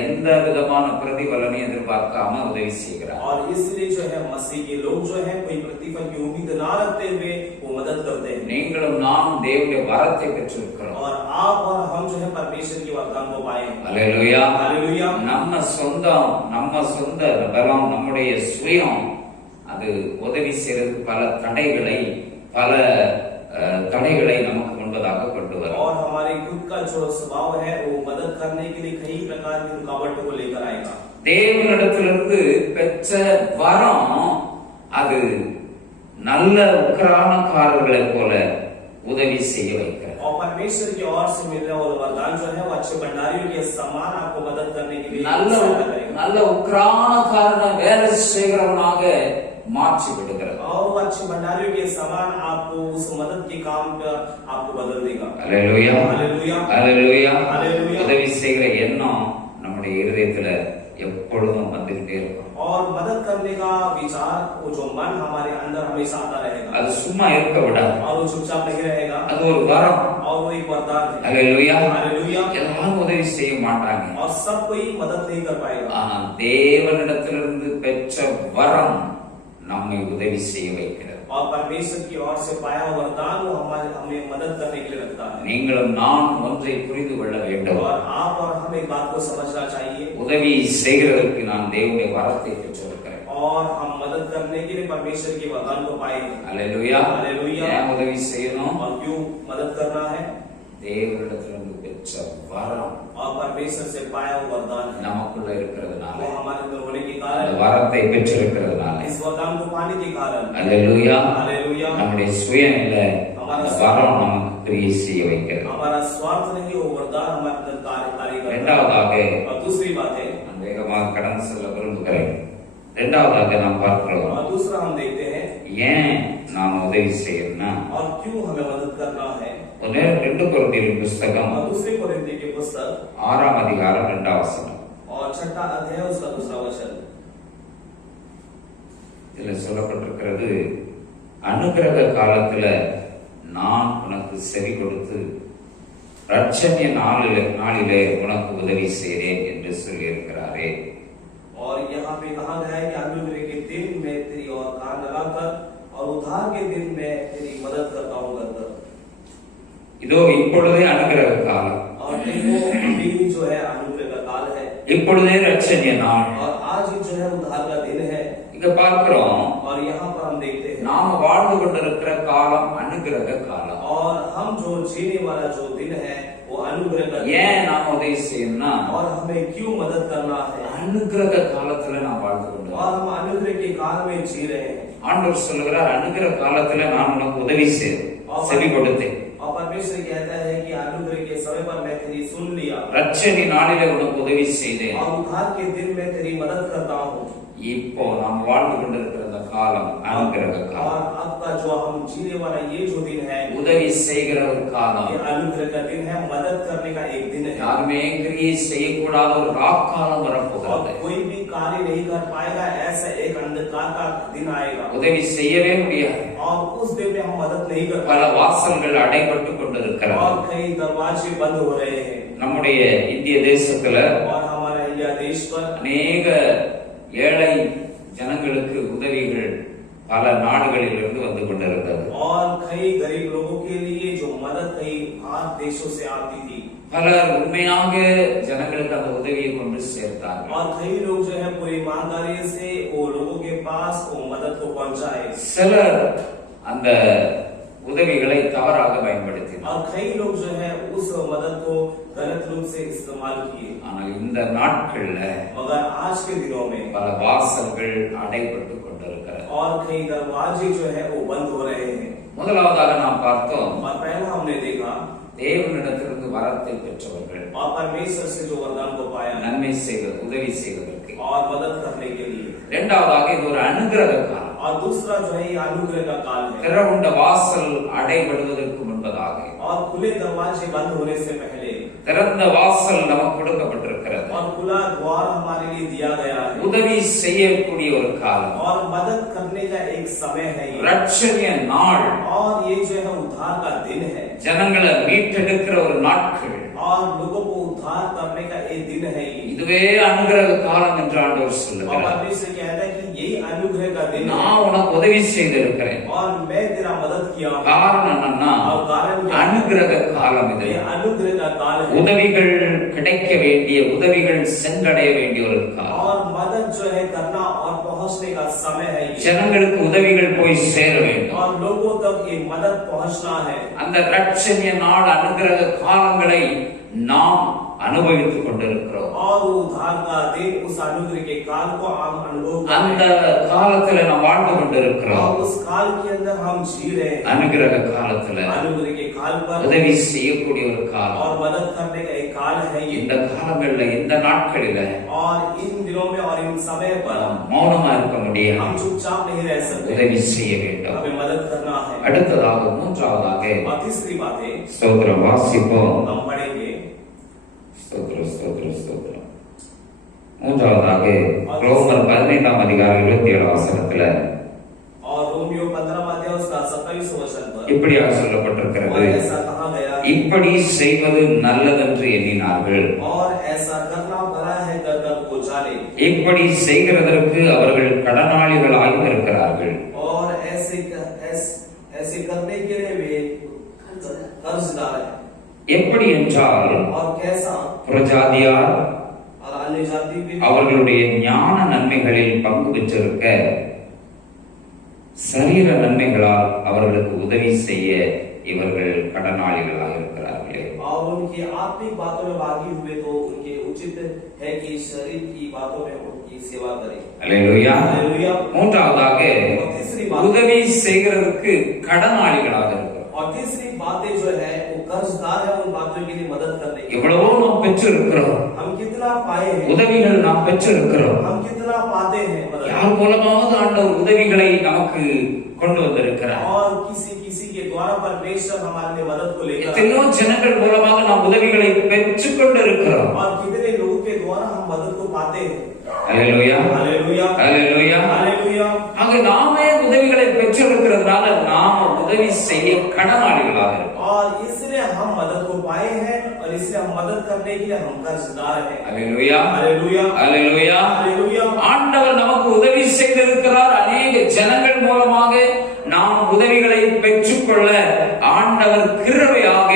எந்த விதமான பிரதிபலனையும் எதிர்பார்க்காம உதவி செய்கிறார். और इसलिए जो है मसीह के लोग जो है कोई प्रतिफल की उम्मीद ना रखते हुए वो मदद करते हैं। நீங்களும் நாம் தேவனுடைய வரத்தை பெற்றிருக்கிறோம். और आप और हम जो है परमेश्वर की वरदान को पाए। Hallelujah hallelujah. நம்ம சொந்த பலம் நம்முடைய சுயம் அது உதவி செய்யறது பல தடைகளை நமக்கு முன்பதாக கொண்டு வரும். और हमारे खुद का जो स्वभाव है वो मदद करने के लिए कई प्रकार की रुकावटों को लेकर आएगा। தேவனிடத்திலிருந்து பெற்ற வரம் அது நல்ல உக்கிரானக்காரர்களை போல உதவி செய்ய வைக்கிறது. और परमेश्वर की ओर से मिलने वाला वरदान जो है वो अच्छे भंडारियों के समान आपको मदद करने के लिए நல்ல உக்கிரானக்காரனை வேலை செய்கிறவனாக மாற்றி விடுகிறது. और वो अच्छे भंडारियों के समान आपको उस मदद के काम पर आपको बदल देगा। Hallelujah hallelujah hallelujah hallelujah. உதவி செய்கிற எண்ணம் நம்முடைய இருதயத்துல எப்பொழுதும் வந்துகிட்டே இருக்கும். और मदद करने का विचार वो जो मन हमारे अंदर हमेशा आता रहेगा। அது சும்மா இருக்க விடாது. और वो चुपचाप नहीं रहेगा। அது ஒரு வரம். और वो एक वरदान है। Hallelujah hallelujah. எல்லாரும் உதவி செய்ய மாட்டாங்க. और सब कोई मदद नहीं कर पाएगा। தேவனிடத்திலிருந்து பெற்ற வரம் நம்மை உதவி செய்ய வைக்கிறது. और परमेश्वर की ओर से पाया वरदान वो हमें मदद करने के लिए रखता है। நீங்களும் நான் ஒன்றை புரிந்து கொள்ள வேண்டும். और आप और हम एक बात को समझना चाहिए। உதவி செய்கிறதற்கு நான் தேவனுடைய வரத்தை பெற்றிருக்கிறேன். और हम मदद करने के लिए परमेश्वर के वरदान को पाएंगे। Hallelujah hallelujah. ஏன் உதவி செய்யணும்? और क्यों मदद करना है? தேவனிடத்திலிருந்து பெற்ற வரம் और परमेश्वर से पाया वो वरदान है நமக்குள்ள இருக்கிறதுனால, वो हमारे अंदर होने के அந்த कारण, வரத்தை பெற்றிருக்கிறதுனால, इस वरदान को पाने के कारण, அல்லேலூயா, हालेलुया, நம்முடைய சுயம் இல்ல, அந்த வரம் நமக்கு கிரியை செய்ய வைக்கிறது. हमारा स्वार्थ नहीं, वो वरदान हमारे अंदर कार्य करता है। இரண்டாவதாக और दूसरी बात है, நான் வேகமாக கடந்து செல்ல விரும்புகிறேன். இரண்டாவதாக நாம் பார்க்கிறோம், और दूसरा हम देखते हैं ஏன் நாம் உதவி செய்யணும்னா, और क्यों हमें मदद करना है। 2 கொரிந்தியர் புஸ்தகம் और दूसरे कोरिन्थियों की पुस्तक 6ஆம் அதிகாரம் 2ஆம் வசனம். और 6वां अध्याय उसका दूसरा वचन, இதுல சொல்லப்பட்டிருக்கிறது, அனுக்கிரக காலத்துல நான் உனக்கு செவி கொடுத்து ரட்சணிய நாளிலே உனக்கு உதவி செய்கிறேன் என்று சொல்லி இருக்கிறாரே. और यहाँ पे कहा गया है कि अनुग्रह के दिन में तेरी और कान लगाकर और उद्धार के दिन में तेरी मदद करता हूँ कर। இதோ இப்பொழுதே அனுக்கிரக காலம், और देखो अभी जो है अनुग्रह का काल है, இப்பொழுதே ரட்சணிய நாள். और आज जो है उद्धार का दिन है। இங்க பார்க்கிறோம், और यहाँ पर हम देखते हैं நாம வாழ்ந்து கொண்டிருக்கிற காலம் அனுக்கிரக காலம். और हम जो जीने वाला जो दिन है वो अनुग्रह का दिन ஏன் है। நாம உதவி செய்யணும்னா, और हमें क्यों मदद करना है। அனுக்கிரக காலத்துல நாம் வாழ்ந்து கொண்டிருக்கிறோம். और हम अनुग्रह के काल में जी रहे हैं। ஆண்டவர் சொல்லுகிறார், அனுக்கிரக காலத்துல நான் உனக்கு உதவி செவி கொடுத்தேன். और परमेश्वर कहता है कि अनुग्रह के समय पर मैं तेरी सुन लिया, ரட்சணி நாளிலே உனக்கு உதவி செய்தேன். और उद्धार के दिन में तेरी मदद करता हूँ। இப்போ நாம் வாழ்ந்து கொண்டிருக்கிற இந்த காலம் அனுக்கிரக और காலம், अब का जो हम जीने वाला ये जो दिन है உதவி செய்கிற ஒரு காலம். ये अनुग्रह का दिन है, मदद करने का एक दिन है। யாருமே கிரியை செய்யக்கூடாத ஒரு ராக்காலம் और வரப்போகிறது. कोई भी कार्य नहीं कर पाएगा, ऐसा एक अंधकार का दिन आएगा। உதவி செய்யவே முடியாது. और उस दिन में हम मदद नहीं कर பல पाएंगे। வாசல்கள் அடைபட்டு கொண்டிருக்கிறது. और कई दरवाजे बंद हो रहे हैं। நம்முடைய இந்திய தேசத்துல और हमारा इंडिया देश पर அநேக ஏழை ஜனங்களுக்கு உதவிகள் பல நாடுகளிலிருந்து வந்து கொண்டிருந்தது. और कई गरीब लोगों के लिए जो मदद कई बाहर देशों से आती थी। பலர் உண்மையாக ஜனங்களுக்கு அந்த உதவியை கொண்டு சேர்த்தார்கள். और कई लोग जो है पूरी ईमानदारी से वो लोगों के पास वो मदद को पहुंचाए। சிலர் அந்த உதவிகளை தவறாக பயன்படுத்தினார். और कई लोग जो है उस मदद को गलत रूप से इस्तेमाल किए। ஆனால் இந்த நாட்கள்ல मगर आज के दिनों में பல வாசல்கள் அடைபட்டு கொண்டிருக்கிறது. और कई दरवाजे जो है वो बंद हो रहे हैं। முதலாவதாக நாம் பார்த்தோம், और पहला हमने देखा தேவனிடத்திலிருந்து வரத்தை பெற்றவர்கள் और परमेश्वर से जो वरदान को पाया நன்மை செய்வது, உதவி செய்வதற்கு. और मदद करने के लिए। இரண்டாவதாக இது ஒரு அனுக்கிரக காலம். और दूसरा जो है ये अनुग्रह का काल है। திறவுண்ட வாசல் அடைபடுவதற்கு முன்பதாக और खुले दरवाजे बंद होने से पहले திறந்த வாசல் நமக்கு கொடுக்கப்பட்டிருக்கிறது. और खुला द्वार हमारे लिए दिया गया है। உதவி செய்யக்கூடிய ஒரு காலம், और मदद करने का एक समय है ये। ரட்சணிய நாள், और ये जो है उद्धार का दिन है। ஜனங்களை மீட்டெடுக்கிற ஒரு நாட்கள், और लोगों को उद्धार करने का एक दिन है ये। இதுவே அனுகிரக காலம் என்று ஆண்டவர் और சொல்லுகிறார். परमेश्वर कहता है कि यही अनुग्रह का दिन है। நான் உனக்கு உதவி செய்திருக்கிறேன். और मैं तेरा मदद किया हूं। காரணம் என்னன்னா और कारण क्या है? அனுகிரக காலம் இது. ये अनुग्रह का काल है। உதவிகள் கிடைக்க வேண்டிய, உதவிகள் சென்றடைய வேண்டிய ஒரு காலம். और मदद जो है करना और पहुंचने का समय है ये। ஜனங்களுக்கு உதவிகள் போய் சேர வேண்டும். और लोगों तक ये मदद पहुंचना है। அந்த ரட்சணிய நாள் அனுகிரக காலங்களை நாம் அனுபவித்துக் கொண்டிருக்கிறோம். और उद्धार का दिन, उस अनुग्रह के काल को हम अनुभव कर அந்த रहे हैं। காலத்துல நாம் வாழ்ந்து கொண்டிருக்கிறோம். और उस काल के अंदर हम जी रहे हैं। அனுகிரக காலத்துல अनुग्रह के काल पर உதவி செய்யக்கூடிய ஒரு காலம். और मदद करने का एक काल है ये। இந்த காலங்கள்ல, இந்த நாட்களில और इन दिनों में और इन समय पर மௌனமா இருக்க முடியாது. हम चुपचाप नहीं रह सकते। உதவி செய்ய வேண்டும். हमें मदद करना है। அடுத்ததாக மூன்றாவதாக और तीसरी बात है, ஸ்தோத்திரம் வாசிப்போம். हम पढ़ेंगे ஸ்தோத்திரம் ஸ்தோத்திரம் ஸ்தோத்திரம். மூன்றாவதாக ரோமர் 15ஆம் அதிகாரம் 27 வசனத்துல और रोमियो 15 अध्याय उसका 27 वचन पर இப்படியாக சொல்லப்பட்டிருக்கிறது. और ऐसा कहा गया, இப்படி செய்வது நல்லதென்று எண்ணினார்கள். और ऐसा करना भला है कर वो जाने। இப்படி செய்கிறதற்கு அவர்கள் கடனாளிகளாயும் இருக்கிறார்கள். और ऐसे करने के लिए वे कर्जदार है। எப்படி என்றால் और कैसा? புறஜாதியார் और अन्य जाति भी அவர்களுடைய ஞான நன்மைகளில் பங்கு பெற்றிருக்க சரீர நன்மைகளால் அவர்களுக்கு உதவி செய்ய இவர்கள் கடனாளிகளாக இருக்கிறார்களே. और उनकी आत्मिक बातों में भागी हुए तो उनके उचित है कि शरीर की बातों में उनकी सेवा करें। அல்லேலூயா. हालेलुया। மூன்றாவதாக और तीसरी बात, உதவி செய்கிறதுக்கு கடனாளிகளாக இருக்கிறோம். और तीसरी बातें जो है वो कर्जदार है उन बातों के लिए मदद करने की। எவ்வளவோ நாம் பெற்றிருக்கிறோம், हम कितना पाए हैं, உதவிகள் நாம் பெற்றிருக்கிறோம். हम कितना पाते हैं मदद। யார் மூலமாவது ஆண்டவர் உதவிகளை நமக்கு கொண்டு வந்திருக்கிறார். और किसी के द्वारा परमेश्वर हमारे लिए मदद को लेकर எத்தனையோ ஜனங்கள் மூலமாக நாம் உதவிகளை பெற்றுக் கொண்டிருக்கிறோம். और कितने लोगों के द्वारा हम मदद को पाते हैं। அல்லேலூயா. हालेलुया। அல்லேலூயா. हालेलुया। ஆக நாமே உதவிகளை பெற்றிருக்கிறதுனால நாம உதவி செய்ய கடனாளிகளாக இருக்கோம். और इसलिए हम मदद को पाए हैं और इसलिए हम मदद करने के लिए हम कर्जदार हैं। அல்லேலூயா. हालेलुया। அல்லேலூயா. हालेलुया। ஆண்டவர் நமக்கு உதவி செய்திருக்கிறார். अनेक ஜனங்கள் மூலமாக நாம் உதவிகளை பெற்றுக்கொள்ள ஆண்டவர் கிருபையாக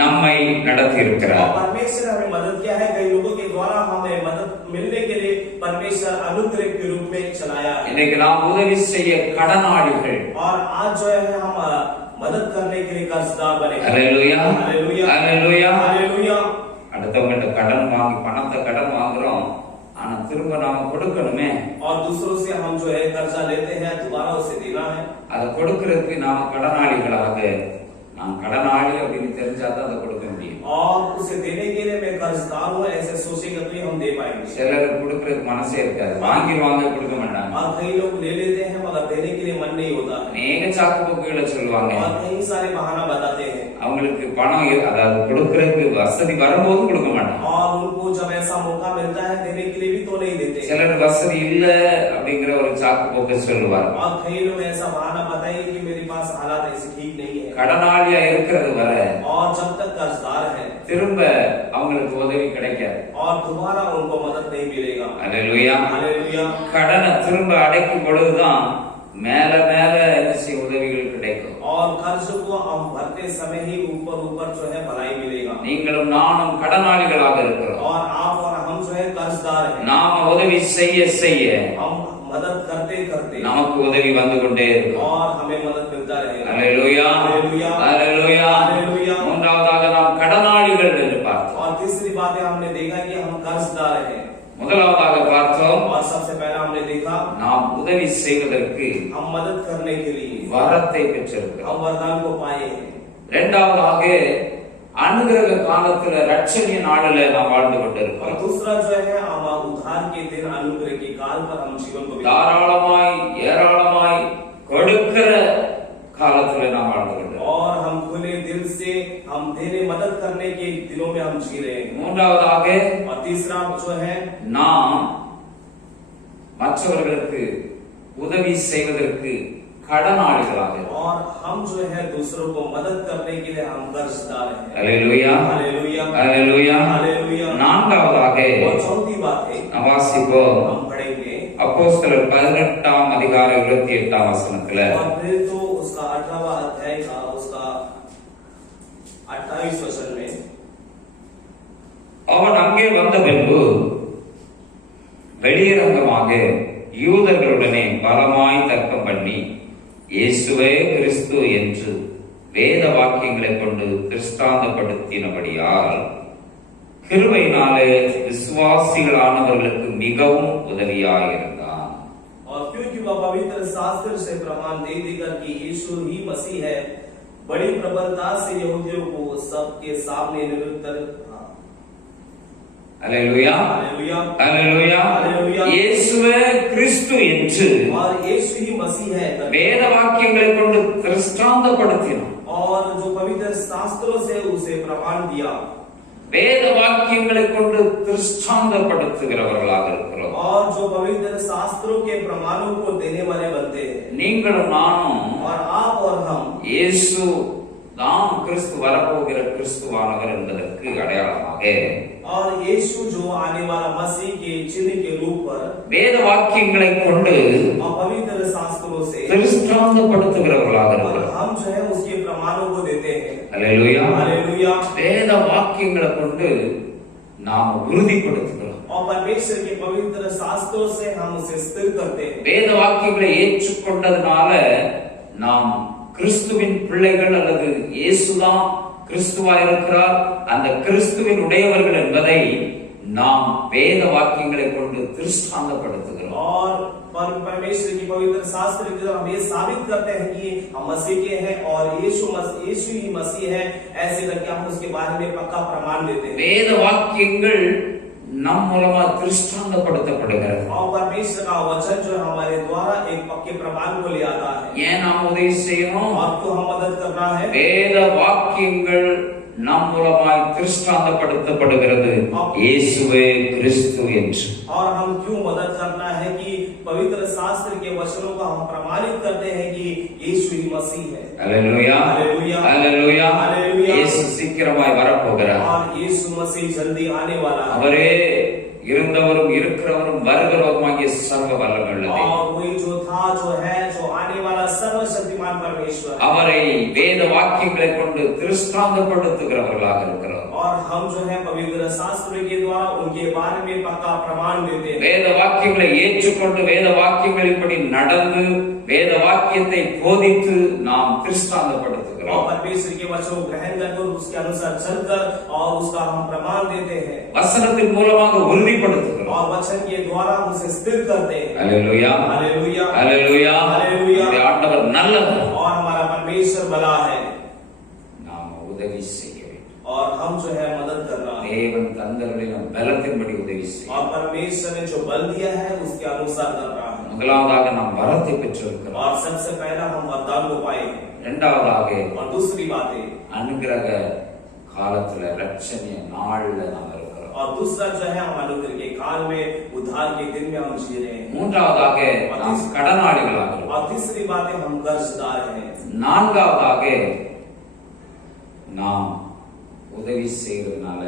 நம்மை நடத்தி இருக்கிறார். परमेश्वर हमें मदद किया है, कई लोगों के द्वारा हमें मदद मिलने के लिए परमेश्वर अनुग्रह के रूप में चलाया है। இன்னைக்கு நாம் உதவி செய்ய கடனாளிகள். और आज जो है हम मदद करने के लिए कर्जदार बने। அல்லேலூயா. हालेलुया। அல்லேலூயா. हालेलुया। அடுத்தவங்கள்ட்ட கடன் வாங்கி பணத்தை கடன் வாங்குறோம், ஆனா திரும்ப நாம கொடுக்கணுமே. और दूसरों से हम जो है कर्जा लेते हैं, दोबारा उसे देना है। அதை கொடுக்கிறதுக்கு நாம கடனாளிகளாக, நான் கடனாளி அப்படின்னு தெரிஞ்சாதான் அதை கொடுக்க முடியும். और उसे देने के लिए मैं कर्जदार हूँ ऐसे सोचेंगे तो हम दे पाएंगे। சிலருக்கு கொடுக்கிறதுக்கு மனசே இருக்காது, வாங்கிடுவாங்க, கொடுக்க மாட்டாங்க. और कई लोग ले लेते हैं मगर देने के लिए मन नहीं होता है। அநேக சாக்கு போக்குகளை சொல்லுவாங்க. और कई सारे बहाना बताते हैं। அவங்களுக்கு பணம் அதாவது கொடுக்கிறதுக்கு வசதி வரும்போது கொடுக்க மாட்டாங்க. और उनको जब ऐसा मौका मिलता है देने के लिए भी तो नहीं देते। சிலர் வசதி இல்ல அப்படிங்கிற ஒரு சாக்கு போக்கு சொல்லுவார். और कई लोग ऐसा बहाना बताएंगे कि मेरे पास हालात ऐसे ठीक नहीं है। கடனாளியா இருக்கிறது வர और जब तक कर्जदार है திரும்ப அவங்களுக்கு உதவி கிடைக்காது. और दोबारा उनको मदद नहीं मिलेगा। அல்லேலூயா. हालेलुया। கடனை திரும்ப அடைக்கும் பொழுதுதான் மேல மேல உதவிகள் கிடைக்கும். और कर्ज को हम भरते समय ही ऊपर ऊपर जो है भलाई मिलेगा। நீங்களும் நானும் கடனாளிகளாக இருக்கிறோம். और आप और हम जो है कर्जदार हैं। நாம உதவி செய்ய செய்ய हम मदद करते करते நமக்கு உதவி வந்து கொண்டே இருக்கும். और हमें मदद मिलता रहेगा। அல்லேலூயா. हालेलुया। அல்லேலூயா. हालेलुया। மூன்றாவதாக நாம் கடனாளிகள் என்று பார்த்தோம். और तीसरी बात है हमने देखा कि हम कर्जदार हैं। முதலாவதாக பார்த்தோம், और सबसे पहला हमने देखा நாம் உதவி செய்வதற்கு हम मदद करने के लिए வரத்தை பெற்றிருக்கிறோம். हम वरदान को पाए हैं। இரண்டாவதாக அனுகிரக காலத்துல ரட்சணிய நாளில நாம் வாழ்ந்து और கொண்டிருக்கிறோம். दूसरा जो है हम उद्धार के दिन अनुग्रह के काल पर हम जीवन को தாராளமாய் ஏராளமாய் கொடுக்கிற காலத்துல நாம் வாழ்ந்து கொண்டிருக்கிறோம். और हम खुले दिल से हम देने मदद करने के दिनों में हम जी रहे हैं। மூன்றாவதாக और तीसरा जो है நாம் மற்றவர்களுக்கு உதவி செய்வதற்கு கடனாளிகளாக இருக்கிறோம். और हम जो है दूसरों को मदद करने के लिए हम कर्जदार हैं। அல்லேலூயா हालेलुया அல்லேலூயா. हालेलुया। நான்காவதாக और चौथी बात है நாம் வாசிப்போம் हम पढ़ेंगे அப்போஸ்தலர் 18ஆம் அதிகாரம் 28ஆம் வசனத்துல और फिर तो उसका 18वां अध्याय का उसका 28 वचन में அவன் அங்கே வந்த பின்பு வெளியரங்கமாக யூதர்களுடனே பலமாய் தர்க்கம் பண்ணி இயேசுவே கிறிஸ்து என்று வேத வாக்கியங்களை கொண்டு திருஷ்டாந்தப்படுத்தினபடியால் கிருபையினாலே விசுவாசிகளானவர்களுக்கு மிகவும் உதவியாயிருந்தான். और क्योंकि वह पवित्र शास्त्र से प्रमाण दे देकर कि यीशु ही मसीह है, बड़ी प्रबलता से यहूदियों को सबके सामने निरुत्तर அல்லேலூயா हालेलुया அல்லேலூயா. அல்லேலூயா. இயேசுவே கிறிஸ்து என்று और यीशु ही मसीह है வேத வாக்கியங்களை கொண்டு திருஷ்டாந்தப்படுத்தினான். और जो पवित्र शास्त्रों से उसे प्रमाण दिया வேத வாக்கியங்களை கொண்டு திருஷ்டாந்தப்படுத்துகிறவர்களாக இருக்கிறோம். और जो पवित्र शास्त्रों के प्रमाणों को देने वाले बनते हैं। நீங்களும் நானும் और आप और हम இயேசு தான் கிறிஸ்து வரப்போகிற கிறிஸ்துவானவர் என்பதற்கு அடையாளமாக और यीशु जो आने वाला मसीह के चिन्ह के रूप पर வேத வாக்கியங்களை கொண்டு और पवित्र शास्त्रों से திருஷ்டாந்தப்படுத்துகிறவர்களாக और இருக்கிறோம். हम जो है उसके प्रमाणों को देते हैं। அல்லேலூயா हालेलुया। வேத வாக்கியங்களை கொண்டு நாம் உறுதிப்படுத்துகிறோம். और परमेश्वर के पवित्र शास्त्रों से हम उसे स्थिर करते हैं। வேத வாக்கியங்களை ஏற்றுக்கொண்டதுனால நாம் கிறிஸ்துவின் பிள்ளைகள் அல்லது இயேசுதான் கிறிஸ்துவா இருக்கிறார், அந்த கிறிஸ்துவின் உடையவர்கள் என்பதை நாம் வேத வாக்கியங்களை கொண்டு திருஷ்டாந்தப்படுத்துகிறோம். और परमेश्वर की पवित्र शास्त्र के द्वारा हम ये साबित करते हैं कि हम मसीह के हैं और यीशु ही मसीह है, ऐसे करके हम उसके बारे में पक्का प्रमाण देते हैं। வேத வாக்கியங்கள் நம் மூலமா திருஷ்டாந்தப்படுத்தப்படுகிறது. और परमेश्वर का वचन जो हमारे द्वारा एक पक्के प्रमाण को ले आता है। ஏன் நாம் உதவி செய்யணும்? और तो हम मदद करना है। வேத வாக்கியங்கள் நம் மூலமாய் திருஷ்டாந்தப்படுத்தப்படுகிறது இயேசுவே கிறிஸ்து என்று. और हम क्यों मदद करना है कि पवित्र शास्त्र के वचनों को हम प्रमाणित करते हैं कि यीशु ही मसीह है। அல்லேலூயா हालेलुया அல்லேலூயா. हालेलुया। இயேசு சீக்கிரமாய் வரப்போகிறார். और यीशु मसीह जल्दी आने वाला है। அவரே இருந்தவரும் இருக்கிறவரும் வருகிறவருமாகிய சர்வ வல்லமையுள்ளதே. और वही जो था, जो है, जो आने वाला सर्वशक्तिमान परमेश्वर है। அவரை வேத வாக்கியங்களை கொண்டு திருஷ்டாந்தப்படுத்துகிறவர்களாக இருக்கிறோம். और हम जो है पवित्र शास्त्र के द्वारा उनके बारे में पक्का प्रमाण देते हैं। வேத வாக்கியங்களை ஏற்றுக்கொண்டு வேத வாக்கியங்களின்படி நடந்து வேத வாக்கியத்தை போதித்து நாம் திருஷ்டாந்தப்படுத்துகிறோம். और परमेश्वर के वचनों को ग्रहण करके उसके अनुसार चलकर और उसका हम प्रमाण देते हैं। வசனத்தின் மூலமாக உறுதிப்படுத்துகிறோம். और वचन के द्वारा हम उसे स्थिर करते हैं। அல்லேலூயா हालेलुया அல்லேலூயா. हालेलुया। நம்முடைய ஆண்டவர் நல்லவர். और हमारा परमेश्वर भला है நாம் உதவி செய்ய வேண்டும். और हम जो है मदद करना है। தேவன் தந்தருடைய பலத்தின்படி உதவி செய்ய. और परमेश्वर ने जो बल दिया है उसके अनुसार कर रहा है। முதலாவதாக நாம் வரத்தை பெற்றிருக்கிறோம். और सबसे पहला हम वरदान को पाए। இரண்டாவதாக और दूसरी बात है அனுகிரக காலத்துல ரட்சணிய நாள்ல நாம் இருக்கிறோம். और दूसरा जो है हम अनुग्रह के काल में उद्धार के दिन में हम जी रहे हैं। மூன்றாவதாக நாம் கடனாளிகளாக இருக்கிறோம். और तीसरी बात है हम कर्जदार हैं। நான்காவதாக நாம் உதவி செய்வதனால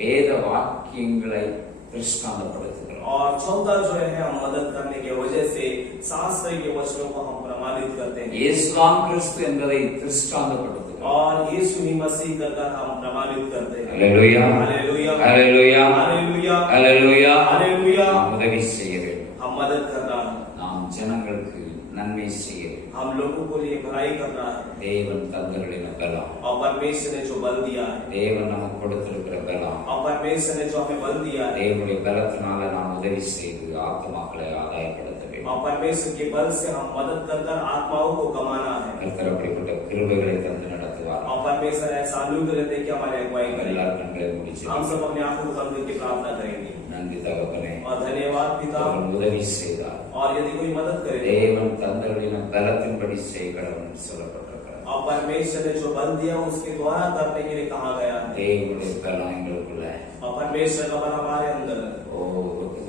வேத வாக்கியங்களை திருஷ்டாந்தப்படுத்துகிறோம். और चौथा जो है हम मदद करने की वजह से शास्त्र के वचनों को हम प्रमाणित करते हैं। இயேசுதான் கிறிஸ்து என்பதை திருஷ்டாந்தப்படுத்துகிறோம். और यीशु ही मसीह कर हम प्रमाणित करते हैं। அல்லேலூயா हालेलुया அல்லேலூயா हालेलुया அல்லேலூயா. हालेलुया। நாம் உதவி செய்ய வேண்டும். हम मदद करना है। நாம் ஜனங்களுக்கு நன்மை செய்ய வேண்டும். हम लोगों को लिए भलाई करना है। தேவன் தந்தருளின பலம், और परमेश्वर ने जो बल दिया है, தேவன் நமக்கு கொடுத்திருக்கிற பலம், और परमेश्वर ने जो हमें बल दिया है, தேவனுடைய பலத்தினால நாம் உதவி செய்து ஆத்மாக்களை ஆதாயப்படுத்த வேண்டும். और परमेश्वर के बल से हम मदद कर आत्माओं को कमाना है। கர்த்தர் அப்படிப்பட்ட கிருபைகளை தந்து நடத்துவார். और और परमेश्वर ऐसा अनुग्रह देते कि हमारे अगुवाई करें। எல்லாரும் கண்களை மூடி हम सब अपने आंखों को बंद करके प्रार्थना करेंगे। நன்றி தகப்பனே, और धन्यवाद पिता। அவர்கள் உதவி செய்தார். और यदि कोई मदद करे தேவன் தந்தருளின பலத்தின்படி செய்ய கடவுள் சொல்லப்பட்டிருக்கிறார். और परमेश्वर ने जो बल दिया उसके द्वारा करने के लिए कहा गया है। தேவனுடைய பலம் எங்களுக்குள்ள और परमेश्वर का बल हमारे अंदर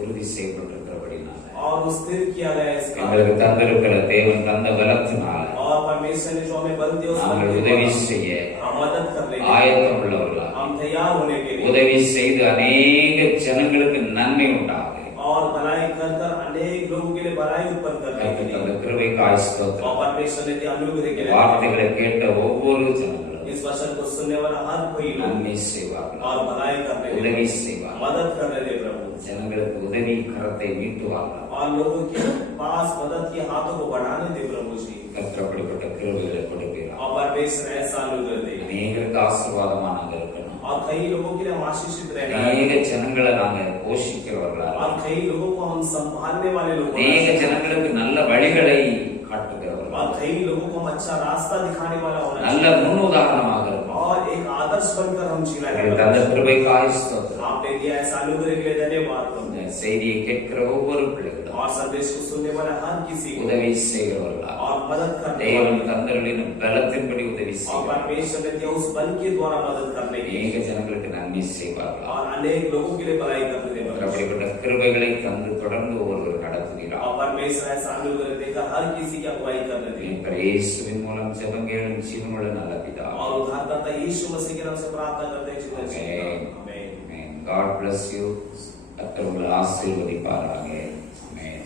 உறுதி செய்யப்பட்டிருக்கிறபடினால और स्थिर किया गया इसका। எங்களுக்கு தந்திருக்கிற தேவன் தந்த பலத்தினால और परमेश्वर ने जो हमें बल दिया उस நாங்கள் बल के உதவி द्वारा செய்ய हम मदद करने के लिए ஆயத்தம் உள்ளவர்களாக हम तैयार होने के लिए உதவி செய்து अनेक ஜனங்களுக்கு நன்மை உண்டாக और भलाई कर कर अनेक लोगों के लिए भलाई उत्पन्न करने के लिए அந்த கிருபைக்காய் ஸ்தோத்திரம். और परमेश्वर ने दिया अनुग्रह के लिए வார்த்தைகளை கேட்ட ஒவ்வொரு ஜனங்களும் इस वचन को सुनने वाला हर कोई लोग நன்மை செய்வார்கள், और भलाई करने के உதவி लिए செய்வார்கள், मदद करने दे प्रभु। ஜனங்களுக்கு உதவி கரத்தை நீட்டுவார்கள். और लोगों के पास मदद के हाथों को बढ़ाने दे प्रभु जी। கர்த்தர் அப்படிப்பட்ட கிருபைகளை கொடுக்கிறார். और परमेश्वर ऐसा अनुग्रह दे அநேகருக்கு ஆசீர்வாதமா நாங்க இருக்கணும். और कई लोगों के लिए हम आशीषित रहना है அநேக ஜனங்களை நாங்க போஷிக்கிறவர்களா, और कई लोगों को हम संभालने वाले लोग அநேக ஜனங்களுக்கு நல்ல வழிகளை காட்டுகிறவர்களா, और कई लोगों को हम अच्छा रास्ता दिखाने वाला होना நல்ல चाहिए முன்னுதாரணமாக இருக்கும். और एक आदर्श बनकर हम जीना है। எங்களுக்கு அந்த கிருபைக்காய் ஸ்தோத்திரம். आपने दिया ऐसा अनुग्रह के लिए धन्यवाद प्रभु। இந்த செய்தியை கேட்கிற ஒவ்வொரு பிள்ளைகளும் और संदेश को सुनने वाला हर किसी को உதவி செய்கிறவர்களா, और मदद करने தேவன் वाले தந்தருளின பலத்தின்படி உதவி और செய்வார். परमेश्वर ने दिया उस बल के द्वारा मदद करने की அநேக ஜனங்களுக்கு நன்மை செய்வார்களா, और अनेक लोगों के लिए भलाई करने दे प्रभु। அப்படிப்பட்ட கிருபைகளை தந்து தொடர்ந்து ஒருவர் நடத்துகிறார். और परमेश्वर ऐसा अनुग्रह देकर हर किसी की अगुवाई करने दे இயேசுவின் மூலம் ஜெபங்களும் ஜீவனுள்ள நல்ல பிதா. और उद्धारकर्ता यीशु मसीह के नाम से प्रार्थना करते हैं जीवन Amen. जीवन। आमीन। God bless you. கர்த்தர் உங்களை ஆசீர்வதிப்பாராக. ஆமென்.